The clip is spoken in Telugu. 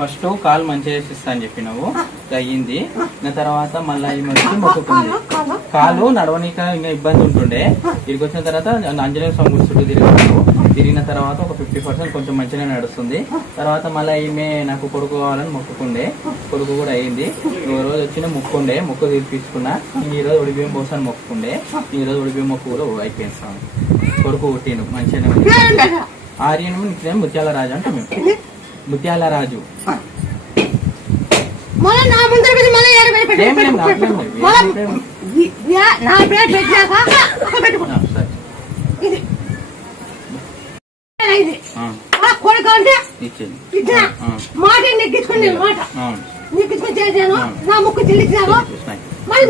ఫస్ట్ కాలు మంచిగా చేసిస్తా అని చెప్పినావు, అయ్యింది. తర్వాత మళ్ళీ వచ్చి మొక్కుకుంది. కాలు నడవనీక ఇంకా ఇబ్బంది ఉంటుండే, ఇక్కడికి వచ్చిన తర్వాత ఆంజనేయ స్వామి గుడి చుట్టూ తిరిగిన తర్వాత ఒక 50% కొంచెం మంచిగా నడుస్తుంది. తర్వాత మళ్ళీ ఈమె నాకు కొడుకు కావాలని మొక్కుకుండే, కొడుకు కూడా అయ్యింది. ఒక రోజు వచ్చిన మొక్కుండే, మొక్కు తీసుకున్నా. ఈ రోజు ఉడిబియ్యం పోసాను మొక్కుకుండే, ఈ రోజు ఉడిబియ్యం మొక్కు కూడా అయిపోయింది. స్వామి కొడుకు పుట్టిను మంచిగానే. ఆర్యను నిత్యం ముత్యాల రాజు అంటే మేము ముత్యాల రాజు. మాట నెగ్గించుకుని నెగ్గించుకుని చేశాను, నా ముక్కు చెల్లించాను. మరి